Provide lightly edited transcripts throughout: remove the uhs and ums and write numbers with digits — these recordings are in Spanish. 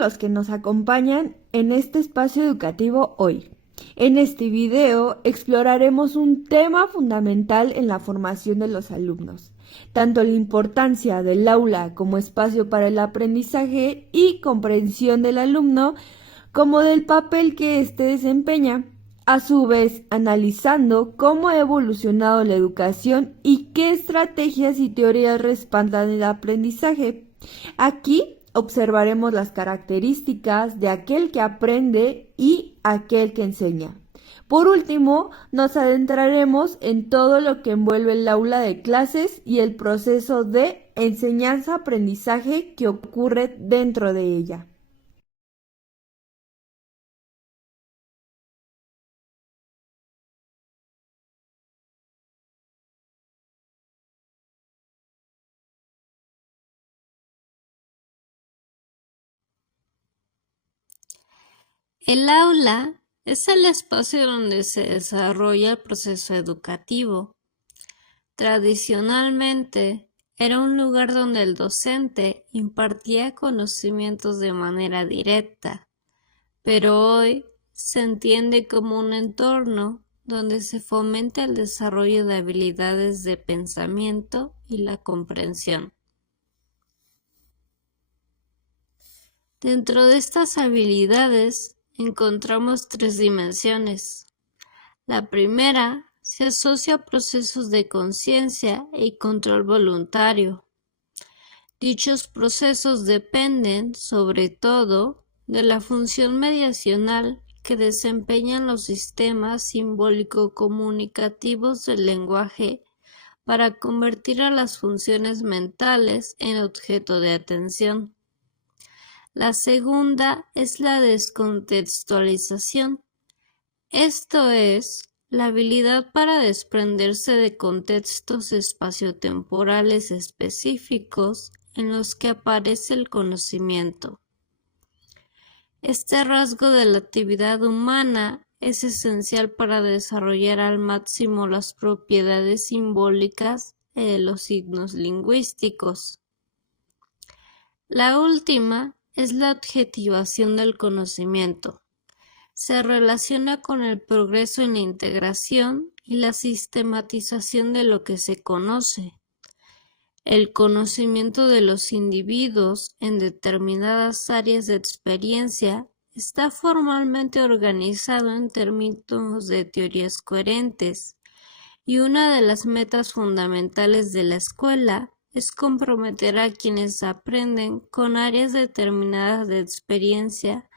los que nos acompañan en este espacio educativo hoy. En este video exploraremos un tema fundamental en la formación de los alumnos, tanto la importancia del aula como espacio para el aprendizaje y comprensión del alumno, como del papel que éste desempeña, a su vez analizando cómo ha evolucionado la educación y qué estrategias y teorías respaldan el aprendizaje. Aquí observaremos las características de aquel que aprende y aquel que enseña. Por último, nos adentraremos en todo lo que envuelve el aula de clases y el proceso de enseñanza-aprendizaje que ocurre dentro de ella. El aula es el espacio donde se desarrolla el proceso educativo. Tradicionalmente, era un lugar donde el docente impartía conocimientos de manera directa, pero hoy se entiende como un entorno donde se fomenta el desarrollo de habilidades de pensamiento y la comprensión. Dentro de estas habilidades encontramos tres dimensiones. La primera se asocia a procesos de conciencia y control voluntario. Dichos procesos dependen, sobre todo, de la función mediacional que desempeñan los sistemas simbólico-comunicativos del lenguaje para convertir a las funciones mentales en objeto de atención. La segunda es la descontextualización. Esto es, la habilidad para desprenderse de contextos espaciotemporales específicos en los que aparece el conocimiento. Este rasgo de la actividad humana es esencial para desarrollar al máximo las propiedades simbólicas de los signos lingüísticos. La última es la objetivación del conocimiento. Se relaciona con el progreso en la integración y la sistematización de lo que se conoce. El conocimiento de los individuos en determinadas áreas de experiencia está formalmente organizado en términos de teorías coherentes, y una de las metas fundamentales de la escuela es comprometer a quienes aprenden con áreas determinadas de experiencia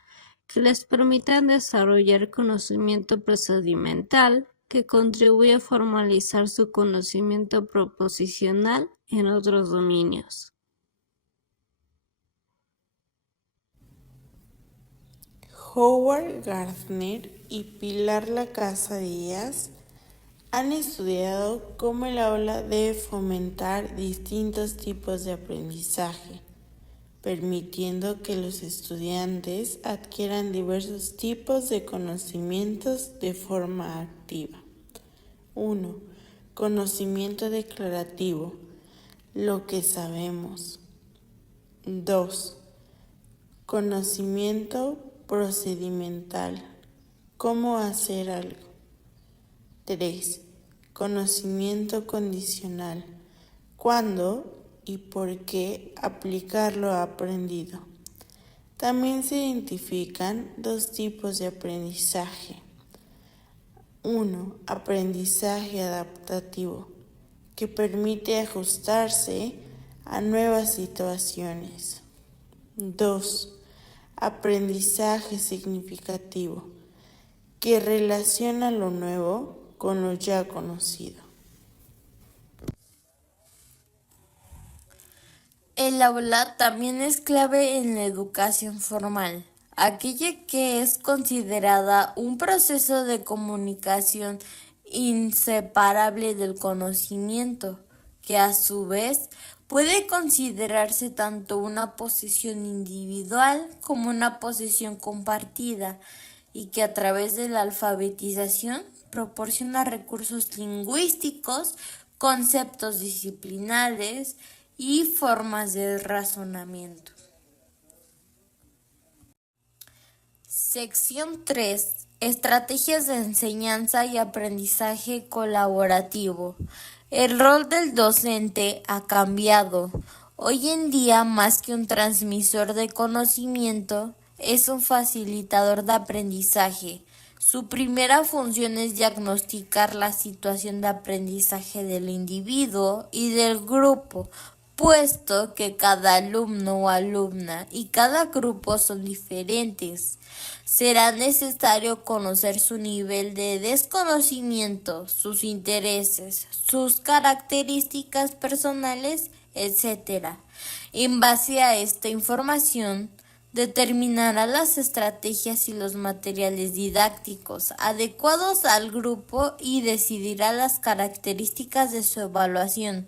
que les permitan desarrollar conocimiento procedimental que contribuye a formalizar su conocimiento proposicional en otros dominios. Howard Gardner y Pilar Lacaza-Díaz han estudiado cómo el aula debe fomentar distintos tipos de aprendizaje, permitiendo que los estudiantes adquieran diversos tipos de conocimientos de forma activa. 1. Conocimiento declarativo, lo que sabemos. 2. Conocimiento procedimental, cómo hacer algo. 3. Conocimiento condicional, cuándo y por qué aplicar lo aprendido. También se identifican dos tipos de aprendizaje. 1. Aprendizaje adaptativo, que permite ajustarse a nuevas situaciones. 2. Aprendizaje significativo, que relaciona lo nuevo con lo ya conocido. El aula también es clave en la educación formal, aquella que es considerada un proceso de comunicación inseparable del conocimiento, que a su vez puede considerarse tanto una posesión individual como una posesión compartida, y que a través de la alfabetización proporciona recursos lingüísticos, conceptos disciplinares y formas de razonamiento. Sección 3. Estrategias de enseñanza y aprendizaje colaborativo. El rol del docente ha cambiado. Hoy en día, más que un transmisor de conocimiento, es un facilitador de aprendizaje. Su primera función es diagnosticar la situación de aprendizaje del individuo y del grupo, puesto que cada alumno o alumna y cada grupo son diferentes. Será necesario conocer su nivel de desconocimiento, sus intereses, sus características personales, etc. En base a esta información, determinará las estrategias y los materiales didácticos adecuados al grupo y decidirá las características de su evaluación.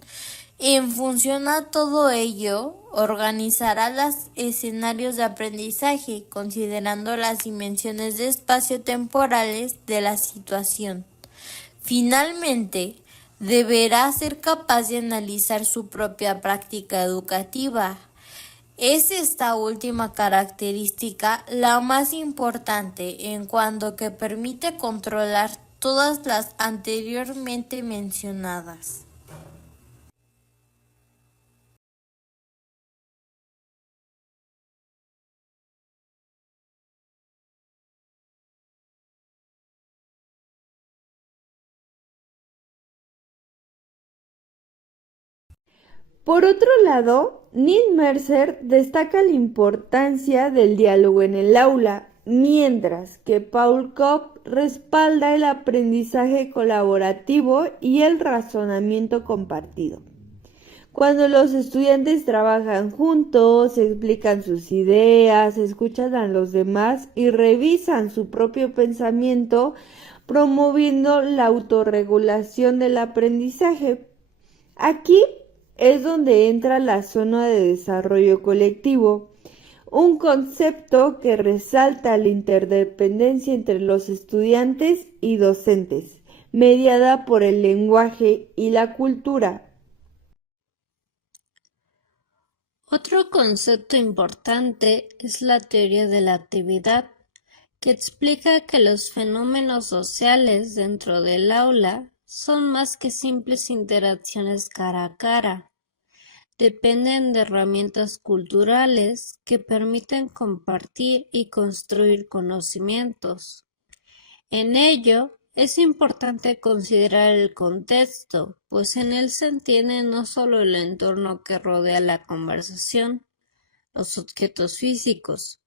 En función a todo ello, organizará los escenarios de aprendizaje, considerando las dimensiones de espacio-temporales de la situación. Finalmente, deberá ser capaz de analizar su propia práctica educativa. Es esta última característica la más importante en cuanto que permite controlar todas las anteriormente mencionadas. Por otro lado, Neil Mercer destaca la importancia del diálogo en el aula, mientras que Paul Cobb respalda el aprendizaje colaborativo y el razonamiento compartido. Cuando los estudiantes trabajan juntos, explican sus ideas, escuchan a los demás y revisan su propio pensamiento, promoviendo la autorregulación del aprendizaje. Aquí es donde entra la zona de desarrollo colectivo, un concepto que resalta la interdependencia entre los estudiantes y docentes, mediada por el lenguaje y la cultura. Otro concepto importante es la teoría de la actividad, que explica que los fenómenos sociales dentro del aula son más que simples interacciones cara a cara. Dependen de herramientas culturales que permiten compartir y construir conocimientos. En ello, es importante considerar el contexto, pues en él se entiende no solo el entorno que rodea la conversación, los objetos físicos,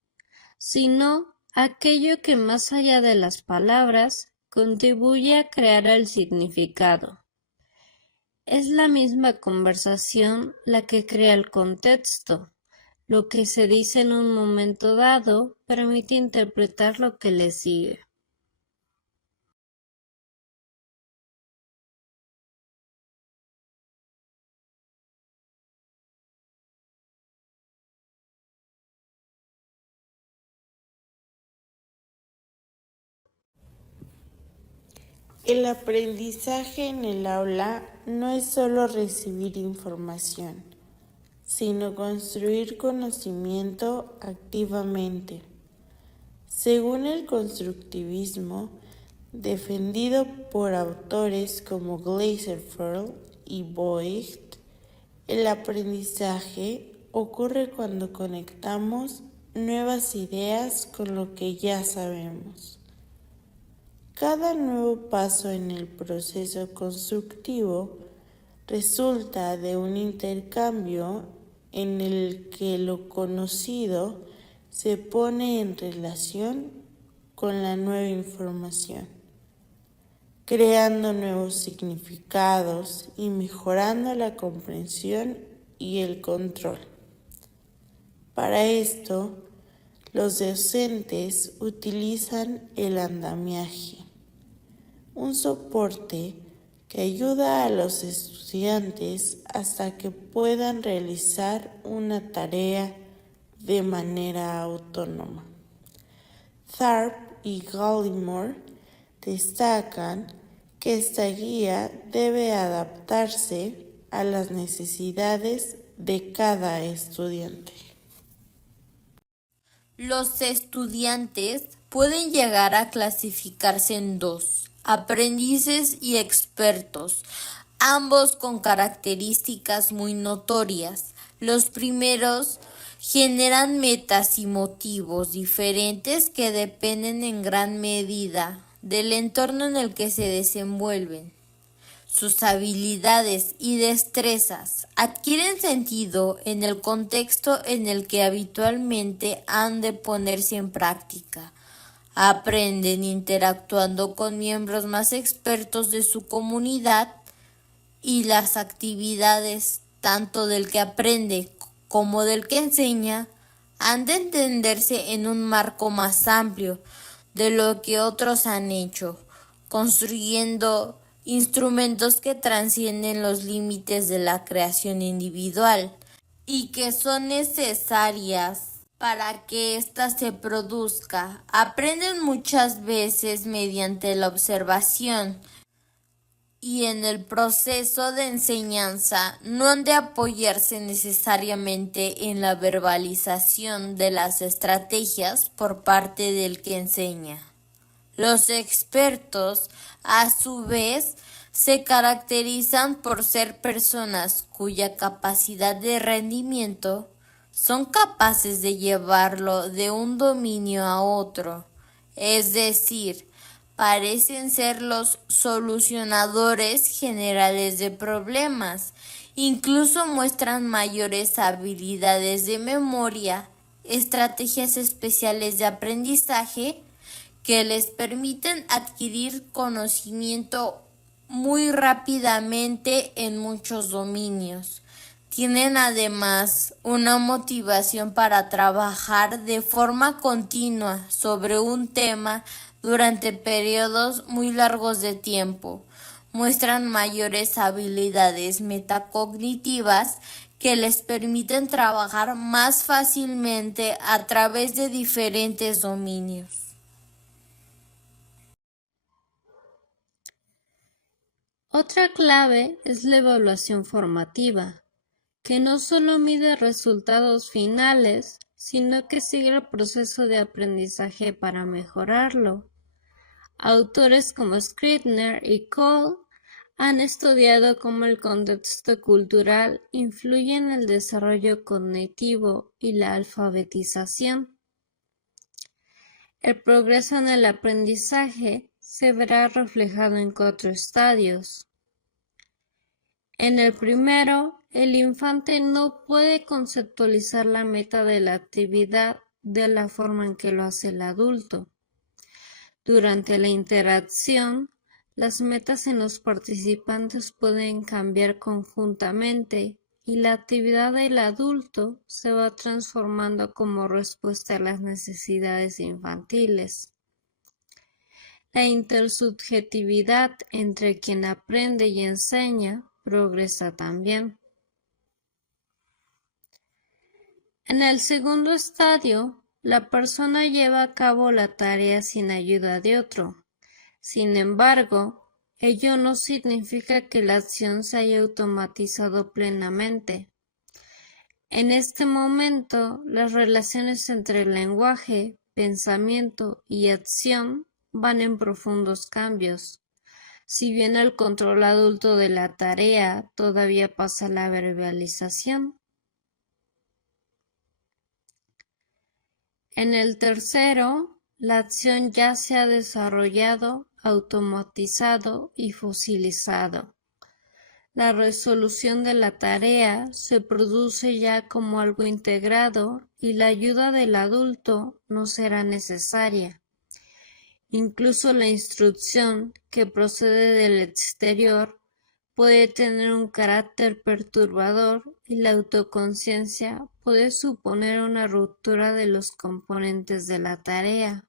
sino aquello que más allá de las palabras contribuye a crear el significado. Es la misma conversación la que crea el contexto. Lo que se dice en un momento dado permite interpretar lo que le sigue. El aprendizaje en el aula no es solo recibir información, sino construir conocimiento activamente. Según el constructivismo, defendido por autores como Glaserfeld y Boyd, el aprendizaje ocurre cuando conectamos nuevas ideas con lo que ya sabemos. Cada nuevo paso en el proceso constructivo resulta de un intercambio en el que lo conocido se pone en relación con la nueva información, creando nuevos significados y mejorando la comprensión y el control. Para esto, los docentes utilizan el andamiaje, un soporte que ayuda a los estudiantes hasta que puedan realizar una tarea de manera autónoma. Tharp y Gallimore destacan que esta guía debe adaptarse a las necesidades de cada estudiante. Los estudiantes pueden llegar a clasificarse en dos: aprendices y expertos, ambos con características muy notorias. Los primeros generan metas y motivos diferentes que dependen en gran medida del entorno en el que se desenvuelven. Sus habilidades y destrezas adquieren sentido en el contexto en el que habitualmente han de ponerse en práctica. Aprenden interactuando con miembros más expertos de su comunidad, y las actividades tanto del que aprende como del que enseña han de entenderse en un marco más amplio de lo que otros han hecho, construyendo instrumentos que trascienden los límites de la creación individual y que son necesarias para que ésta se produzca. Aprenden muchas veces mediante la observación, y en el proceso de enseñanza no han de apoyarse necesariamente en la verbalización de las estrategias por parte del que enseña. Los expertos, a su vez, se caracterizan por ser personas cuya capacidad de rendimiento son capaces de llevarlo de un dominio a otro, es decir, parecen ser los solucionadores generales de problemas, incluso muestran mayores habilidades de memoria, estrategias especiales de aprendizaje que les permiten adquirir conocimiento muy rápidamente en muchos dominios. Tienen además una motivación para trabajar de forma continua sobre un tema durante periodos muy largos de tiempo. Muestran mayores habilidades metacognitivas que les permiten trabajar más fácilmente a través de diferentes dominios. Otra clave es la evaluación formativa, que no solo mide resultados finales, sino que sigue el proceso de aprendizaje para mejorarlo. Autores como Scribner y Cole han estudiado cómo el contexto cultural influye en el desarrollo cognitivo y la alfabetización. El progreso en el aprendizaje se verá reflejado en 4 estadios. En el primero, el infante no puede conceptualizar la meta de la actividad de la forma en que lo hace el adulto. Durante la interacción, las metas en los participantes pueden cambiar conjuntamente y la actividad del adulto se va transformando como respuesta a las necesidades infantiles. La intersubjetividad entre quien aprende y enseña progresa también. En el segundo estadio, la persona lleva a cabo la tarea sin ayuda de otro. Sin embargo, ello no significa que la acción se haya automatizado plenamente. En este momento, las relaciones entre lenguaje, pensamiento y acción van en profundos cambios. Si bien el control adulto de la tarea todavía pasa a la verbalización. En el tercero, la acción ya se ha desarrollado, automatizado y fosilizado. La resolución de la tarea se produce ya como algo integrado y la ayuda del adulto no será necesaria. Incluso la instrucción que procede del exterior puede tener un carácter perturbador y la autoconciencia puede suponer una ruptura de los componentes de la tarea.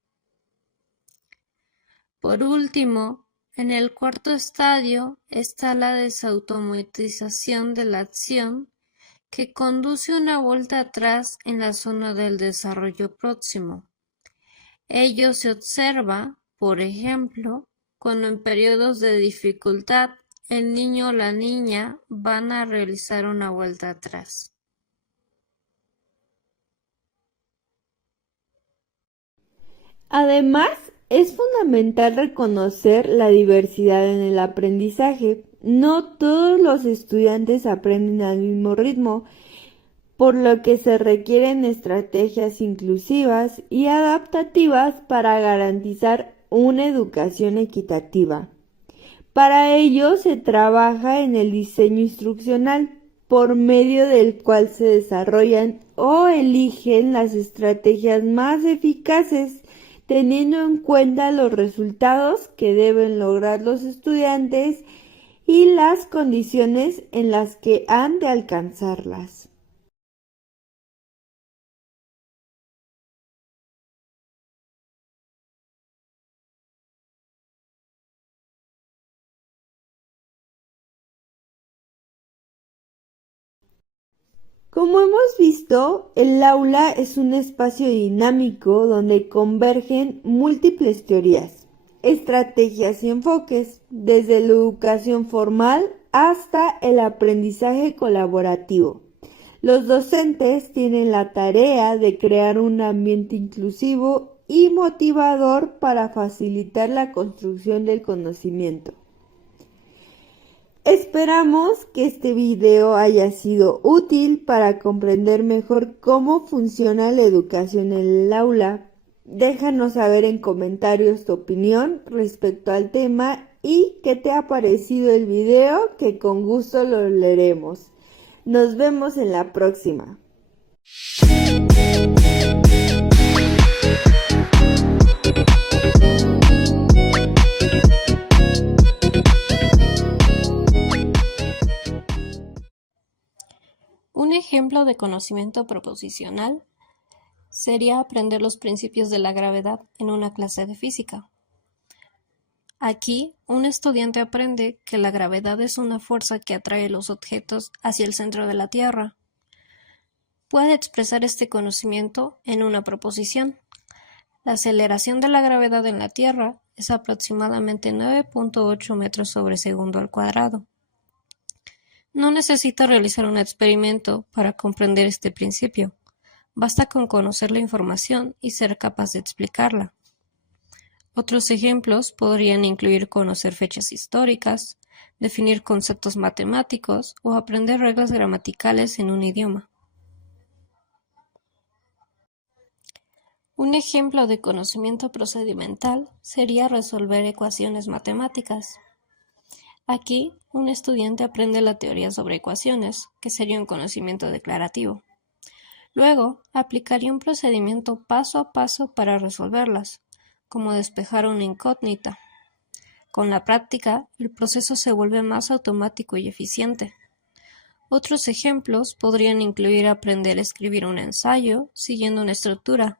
Por último, en el cuarto estadio está la desautomatización de la acción que conduce una vuelta atrás en la zona del desarrollo próximo. Ello se observa, por ejemplo, cuando en periodos de dificultad el niño o la niña van a realizar una vuelta atrás. Además, es fundamental reconocer la diversidad en el aprendizaje. No todos los estudiantes aprenden al mismo ritmo, por lo que se requieren estrategias inclusivas y adaptativas para garantizar una educación equitativa. Para ello se trabaja en el diseño instruccional, por medio del cual se desarrollan o eligen las estrategias más eficaces, teniendo en cuenta los resultados que deben lograr los estudiantes y las condiciones en las que han de alcanzarlas. Como hemos visto, el aula es un espacio dinámico donde convergen múltiples teorías, estrategias y enfoques, desde la educación formal hasta el aprendizaje colaborativo. Los docentes tienen la tarea de crear un ambiente inclusivo y motivador para facilitar la construcción del conocimiento. Esperamos que este video haya sido útil para comprender mejor cómo funciona la educación en el aula. Déjanos saber en comentarios tu opinión respecto al tema y qué te ha parecido el video, que con gusto lo leeremos. Nos vemos en la próxima. Un ejemplo de conocimiento proposicional sería aprender los principios de la gravedad en una clase de física. Aquí, un estudiante aprende que la gravedad es una fuerza que atrae los objetos hacia el centro de la Tierra. Puede expresar este conocimiento en una proposición. La aceleración de la gravedad en la Tierra es aproximadamente 9.8 metros sobre segundo al cuadrado. No necesita realizar un experimento para comprender este principio. Basta con conocer la información y ser capaz de explicarla. Otros ejemplos podrían incluir conocer fechas históricas, definir conceptos matemáticos o aprender reglas gramaticales en un idioma. Un ejemplo de conocimiento procedimental sería resolver ecuaciones matemáticas. Aquí, un estudiante aprende la teoría sobre ecuaciones, que sería un conocimiento declarativo. Luego, aplicaría un procedimiento paso a paso para resolverlas, como despejar una incógnita. Con la práctica, el proceso se vuelve más automático y eficiente. Otros ejemplos podrían incluir aprender a escribir un ensayo siguiendo una estructura,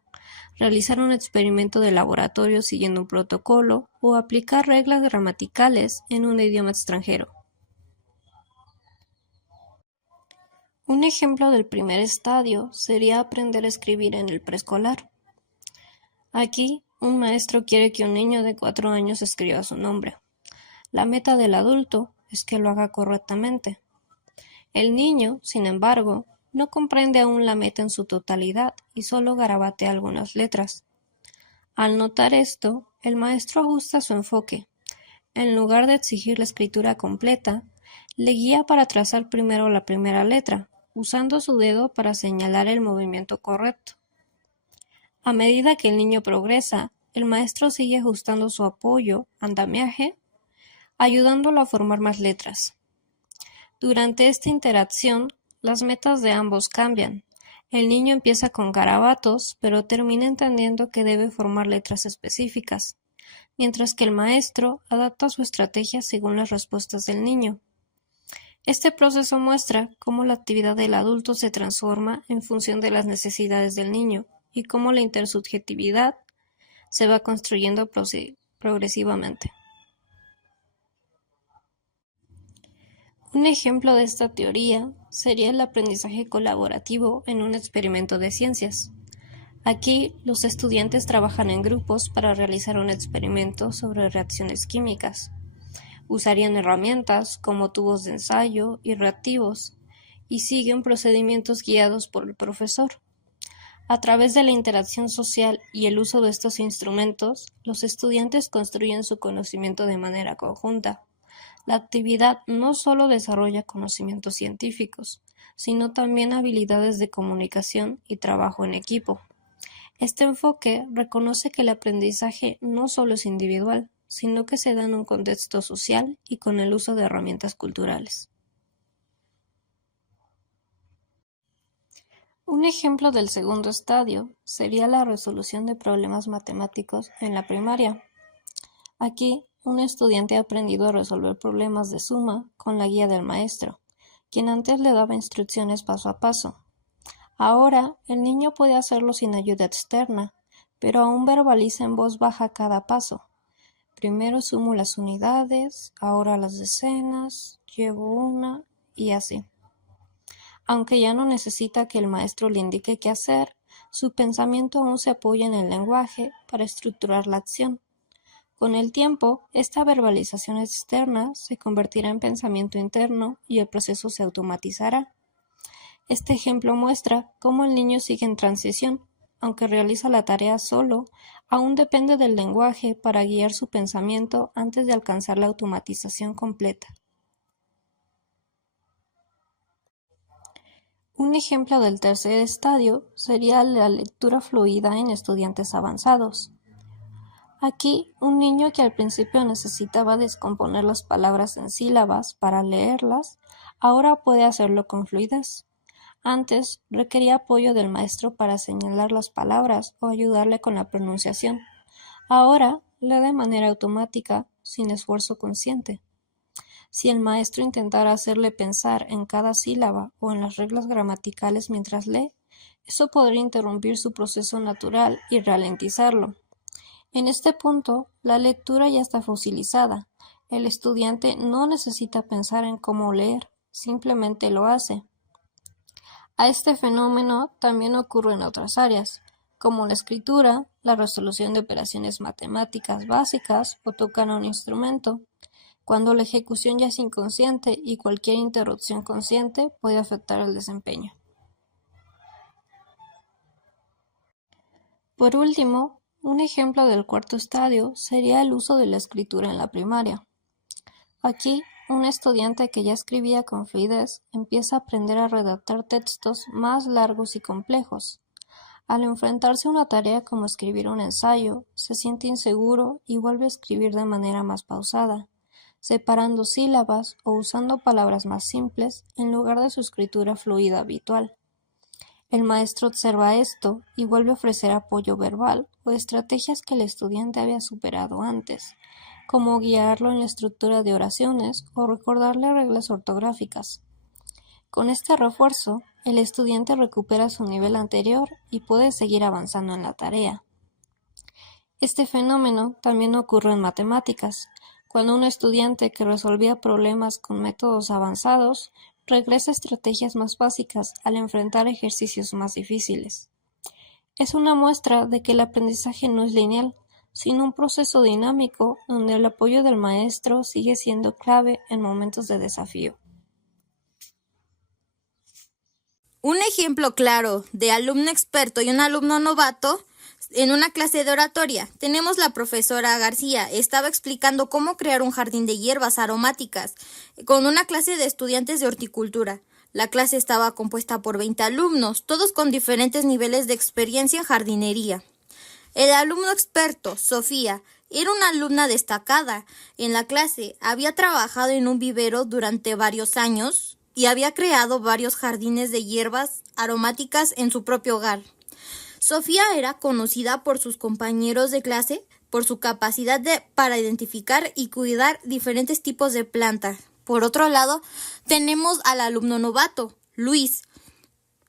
realizar un experimento de laboratorio siguiendo un protocolo o aplicar reglas gramaticales en un idioma extranjero. Un ejemplo del primer estadio sería aprender a escribir en el preescolar. Aquí, un maestro quiere que un niño de 4 años escriba su nombre. La meta del adulto es que lo haga correctamente. El niño, sin embargo, no comprende aún la meta en su totalidad y solo garabatea algunas letras. Al notar esto, el maestro ajusta su enfoque. En lugar de exigir la escritura completa, le guía para trazar primero la primera letra, usando su dedo para señalar el movimiento correcto. A medida que el niño progresa, el maestro sigue ajustando su apoyo, andamiaje, ayudándolo a formar más letras. Durante esta interacción, las metas de ambos cambian. El niño empieza con garabatos, pero termina entendiendo que debe formar letras específicas, mientras que el maestro adapta su estrategia según las respuestas del niño. Este proceso muestra cómo la actividad del adulto se transforma en función de las necesidades del niño y cómo la intersubjetividad se va construyendo progresivamente. Un ejemplo de esta teoría sería el aprendizaje colaborativo en un experimento de ciencias. Aquí, los estudiantes trabajan en grupos para realizar un experimento sobre reacciones químicas. Usarían herramientas como tubos de ensayo y reactivos y siguen procedimientos guiados por el profesor. A través de la interacción social y el uso de estos instrumentos, los estudiantes construyen su conocimiento de manera conjunta. La actividad no solo desarrolla conocimientos científicos, sino también habilidades de comunicación y trabajo en equipo. Este enfoque reconoce que el aprendizaje no solo es individual, sino que se da en un contexto social y con el uso de herramientas culturales. Un ejemplo del segundo estadio sería la resolución de problemas matemáticos en la primaria. Aquí, un estudiante ha aprendido a resolver problemas de suma con la guía del maestro, quien antes le daba instrucciones paso a paso. Ahora, el niño puede hacerlo sin ayuda externa, pero aún verbaliza en voz baja cada paso. Primero sumo las unidades, ahora las decenas, llevo una y así. Aunque ya no necesita que el maestro le indique qué hacer, su pensamiento aún se apoya en el lenguaje para estructurar la acción. Con el tiempo, esta verbalización externa se convertirá en pensamiento interno y el proceso se automatizará. Este ejemplo muestra cómo el niño sigue en transición. Aunque realiza la tarea solo, aún depende del lenguaje para guiar su pensamiento antes de alcanzar la automatización completa. Un ejemplo del tercer estadio sería la lectura fluida en estudiantes avanzados. Aquí, un niño que al principio necesitaba descomponer las palabras en sílabas para leerlas, ahora puede hacerlo con fluidez. Antes, requería apoyo del maestro para señalar las palabras o ayudarle con la pronunciación. Ahora, lee de manera automática, sin esfuerzo consciente. Si el maestro intentara hacerle pensar en cada sílaba o en las reglas gramaticales mientras lee, eso podría interrumpir su proceso natural y ralentizarlo. En este punto, la lectura ya está fosilizada. El estudiante no necesita pensar en cómo leer, simplemente lo hace. A este fenómeno también ocurre en otras áreas, como la escritura, la resolución de operaciones matemáticas básicas o tocar un instrumento, cuando la ejecución ya es inconsciente y cualquier interrupción consciente puede afectar el desempeño. Por último, un ejemplo del cuarto estadio sería el uso de la escritura en la primaria. Aquí, un estudiante que ya escribía con fluidez empieza a aprender a redactar textos más largos y complejos. Al enfrentarse a una tarea como escribir un ensayo, se siente inseguro y vuelve a escribir de manera más pausada, separando sílabas o usando palabras más simples en lugar de su escritura fluida habitual. El maestro observa esto y vuelve a ofrecer apoyo verbal o estrategias que el estudiante había superado antes, como guiarlo en la estructura de oraciones o recordarle reglas ortográficas. Con este refuerzo, el estudiante recupera su nivel anterior y puede seguir avanzando en la tarea. Este fenómeno también ocurre en matemáticas, cuando un estudiante que resolvía problemas con métodos avanzados regresa a estrategias más básicas al enfrentar ejercicios más difíciles. Es una muestra de que el aprendizaje no es lineal, sino un proceso dinámico donde el apoyo del maestro sigue siendo clave en momentos de desafío. Un ejemplo claro de alumno experto y un alumno novato en una clase de oratoria. Tenemos la profesora García. Estaba explicando cómo crear un jardín de hierbas aromáticas con una clase de estudiantes de horticultura. La clase estaba compuesta por 20 alumnos, todos con diferentes niveles de experiencia en jardinería. El alumno experto, Sofía, era una alumna destacada. En la clase había trabajado en un vivero durante varios años y había creado varios jardines de hierbas aromáticas en su propio hogar. Sofía era conocida por sus compañeros de clase por su capacidad para identificar y cuidar diferentes tipos de plantas. Por otro lado, tenemos al alumno novato, Luis,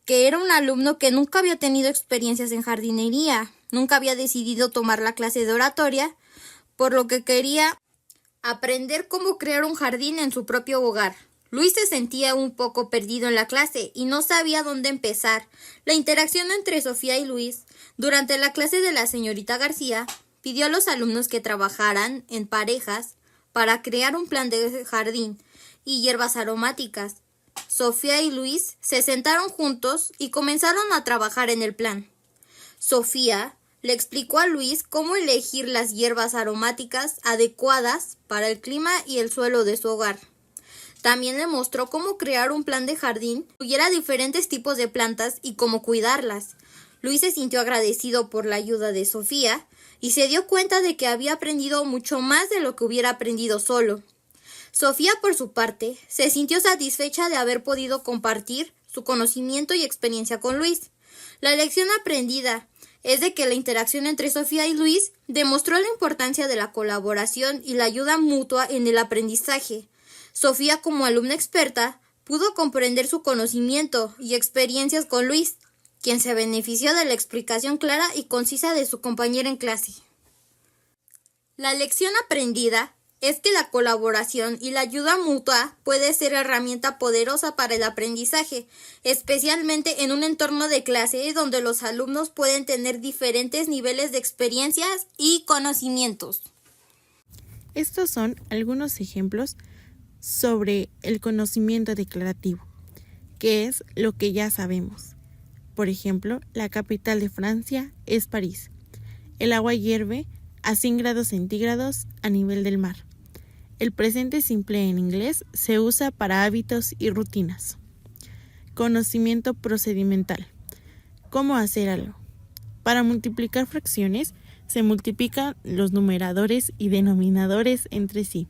que era un alumno que nunca había tenido experiencias en jardinería, nunca había decidido tomar la clase de oratoria, por lo que quería aprender cómo crear un jardín en su propio hogar. Luis se sentía un poco perdido en la clase y no sabía dónde empezar. La interacción entre Sofía y Luis durante la clase de la señorita García pidió a los alumnos que trabajaran en parejas para crear un plan de jardín y hierbas aromáticas. Sofía y Luis se sentaron juntos y comenzaron a trabajar en el plan. Sofía le explicó a Luis cómo elegir las hierbas aromáticas adecuadas para el clima y el suelo de su hogar. También le mostró cómo crear un plan de jardín que incluyera diferentes tipos de plantas y cómo cuidarlas. Luis se sintió agradecido por la ayuda de Sofía y se dio cuenta de que había aprendido mucho más de lo que hubiera aprendido solo. Sofía, por su parte, se sintió satisfecha de haber podido compartir su conocimiento y experiencia con Luis. La lección aprendida es de que la interacción entre Sofía y Luis demostró la importancia de la colaboración y la ayuda mutua en el aprendizaje. Sofía, como alumna experta, pudo comprender su conocimiento y experiencias con Luis, quien se benefició de la explicación clara y concisa de su compañera en clase. La lección aprendida es que la colaboración y la ayuda mutua puede ser herramienta poderosa para el aprendizaje, especialmente en un entorno de clase donde los alumnos pueden tener diferentes niveles de experiencias y conocimientos. Estos son algunos ejemplos sobre el conocimiento declarativo, que es lo que ya sabemos. Por ejemplo, la capital de Francia es París. El agua hierve a 100 grados centígrados a nivel del mar. El presente simple en inglés se usa para hábitos y rutinas. Conocimiento procedimental. ¿Cómo hacer algo? Para multiplicar fracciones, se multiplican los numeradores y denominadores entre sí.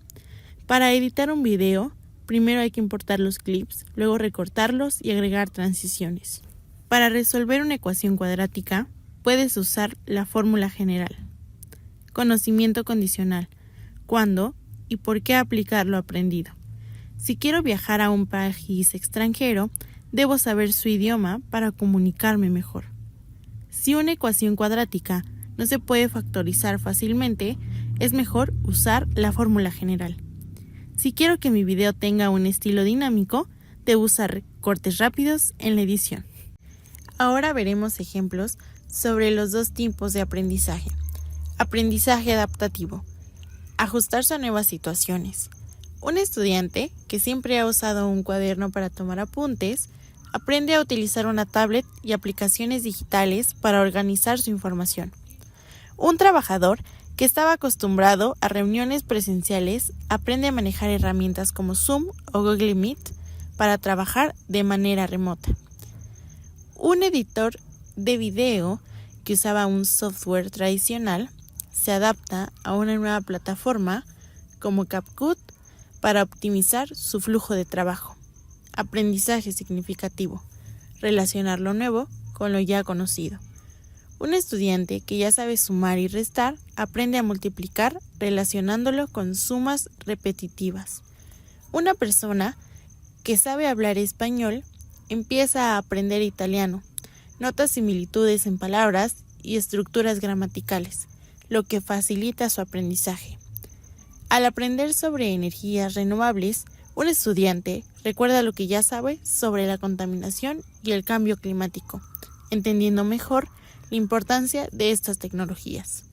Para editar un video, primero hay que importar los clips, luego recortarlos y agregar transiciones. Para resolver una ecuación cuadrática, puedes usar la fórmula general. Conocimiento condicional. ¿Cuándo y por qué aplicar lo aprendido? Si quiero viajar a un país extranjero, debo saber su idioma para comunicarme mejor. Si una ecuación cuadrática no se puede factorizar fácilmente, es mejor usar la fórmula general. Si quiero que mi video tenga un estilo dinámico, debo usar cortes rápidos en la edición. Ahora veremos ejemplos sobre los dos tipos de aprendizaje. Aprendizaje adaptativo. Ajustarse a nuevas situaciones. Un estudiante que siempre ha usado un cuaderno para tomar apuntes, aprende a utilizar una tablet y aplicaciones digitales para organizar su información. Un trabajador que estaba acostumbrado a reuniones presenciales aprende a manejar herramientas como Zoom o Google Meet para trabajar de manera remota. Un editor de video que usaba un software tradicional se adapta a una nueva plataforma como CapCut para optimizar su flujo de trabajo. Aprendizaje significativo. Relacionar lo nuevo con lo ya conocido. Un estudiante que ya sabe sumar y restar aprende a multiplicar relacionándolo con sumas repetitivas. Una persona que sabe hablar español empieza a aprender italiano, nota similitudes en palabras y estructuras gramaticales, lo que facilita su aprendizaje. Al aprender sobre energías renovables, un estudiante recuerda lo que ya sabe sobre la contaminación y el cambio climático, entendiendo mejor la importancia de estas tecnologías.